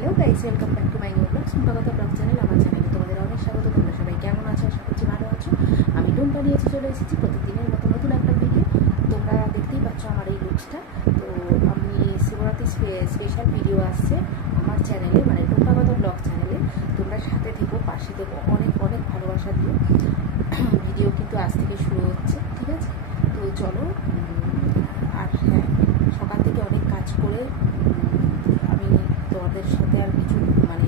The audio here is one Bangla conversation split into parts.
Hello guys, welcome back to my new blog সম্পাগত ব্লগ চ্যানেল। আমার চ্যানেলে তোমাদের অনেক স্বাগত। তোমরা সবাই কেমন আছো? আশা করছি ভালো আছো। আমি টুম্পা নিয়েছি চলে এসেছি প্রতিদিনের মতো নতুন একটা ভিডিও। তোমরা দেখতেই পাচ্ছ আমার এই লুকসটা। তো আমি শিবরাত্রি স্পেশাল ভিডিও আসছে আমার চ্যানেলে, মানে টুম্পাগত ব্লগ চ্যানেলে। তোমরা সাথে থেকো, পাশে থেকো, অনেক অনেক ভালোবাসা দিও। ভিডিও কিন্তু আজ থেকে শুরু হচ্ছে, ঠিক আছে? তো চলো। আর হ্যাঁ, সকাল থেকে অনেক কাজ করে আমি তোমাদের সাথে আর কিছু মানে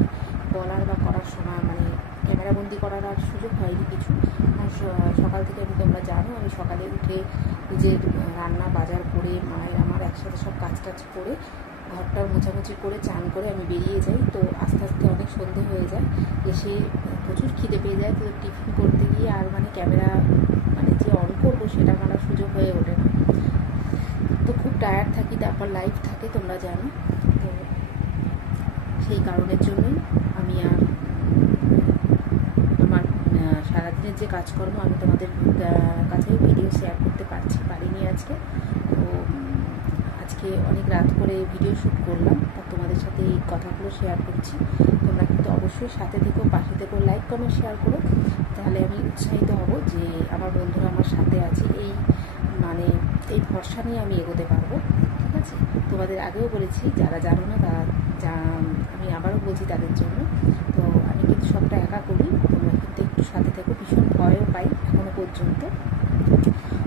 বলার বা করার সময় মানে ক্যামেরাবন্দি করার আর সুযোগ হয়নি কিছু। সকাল থেকে তোমরা জানো আমি সকালে উঠে নিজের রান্না বাজার করে মায়ের আমার একসাথে সব কাজ করে ঘরটার মোছামুছি করে চান করে আমি বেরিয়ে যাই। তো আস্তে আস্তে অনেক সন্ধে হয়ে যায়, এসে প্রচুর খিদে পেয়ে যায়। তো টিফিন করতে গিয়ে আর মানে ক্যামেরা মানে যে অন করবো সেটা আমার সুযোগ হয়ে ওঠে না। তো খুব টায়ার্ড থাকি, তারপর লাইভ থাকে তোমরা জানো। তো সেই কারণের জন্যই আমি আর আমার সারাদিনের যে কাজকর্ম আমি তোমাদের কাছেই ভিডিও শেয়ার করতে পারিনি আজকে। তো আজকে অনেক রাত করে ভিডিও শ্যুট করলাম, তা তোমাদের সাথে এই কথাগুলো শেয়ার করছি। তোমরা কিন্তু অবশ্যই সাথে থেকো, পাশে থেকো, লাইক কমেন্ট শেয়ার করো, তাহলে আমি উৎসাহিত হব যে আমার বন্ধুরা আমার সাথে আছে। এই মানে এই ভরসা নিয়ে আমি এগোতে পারবো, ঠিক আছে? তোমাদের আগেও বলেছি, যারা জানো না তারা আমি আবারও বলছি তাদের জন্য। তো আমি কিন্তু সবটা একা করি, তোমরা কিন্তু একটু সাথে থেকো। ভীষণ ভয়ও পাই এখনও পর্যন্ত,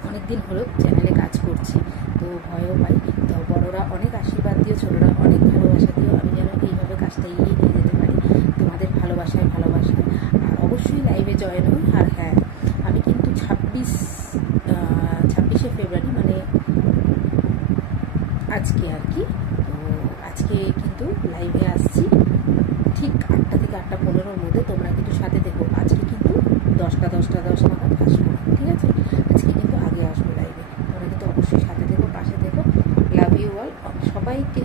অনেক দিন হলো চ্যানেলে কাজ করছি, তো ভয়ও পাই। তো বড়রা অনেক আশীর্বাদ দিও, ছোটরা অনেক ভালোবাসা দিও, আমি যেন এইভাবে কাজটা এগিয়ে নিয়ে যেতে পারি তোমাদের ভালোবাসায়। আর অবশ্যই লাইভে জয়েন হই। আর হ্যাঁ, আমি কিন্তু 26শে ফেব্রুয়ারি মানে আজকে আর কি, তো আজকে কিন্তু লাইভে আসছি ঠিক 8টা থেকে 8:15-র মধ্যে। তোমরা কিন্তু সাথে দেখো, আজকে কিন্তু 10টা নাগাদ আসবো, ঠিক আছে? আজকে কিন্তু আগে আসবো লাইভে। তোমরা কিন্তু অবশ্যই সাথে দেখো, পাশে দেখো। Love you all. সবাইকে